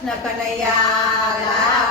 na kanayala.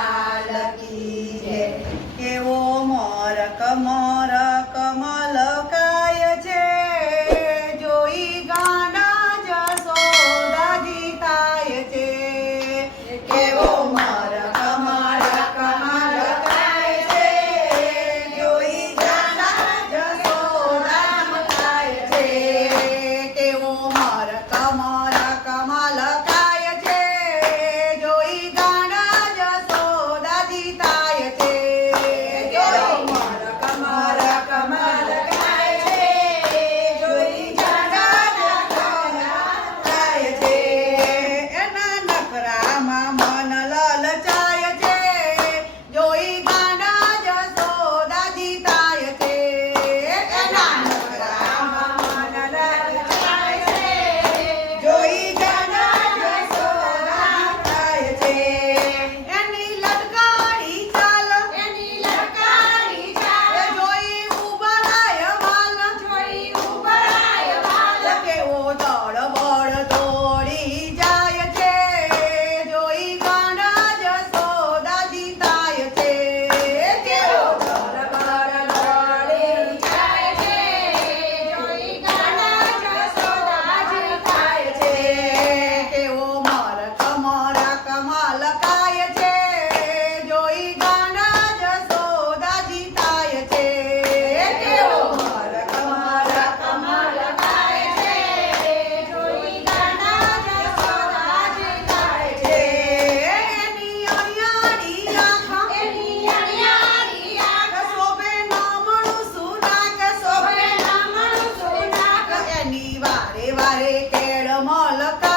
તારે કેળો મોલકા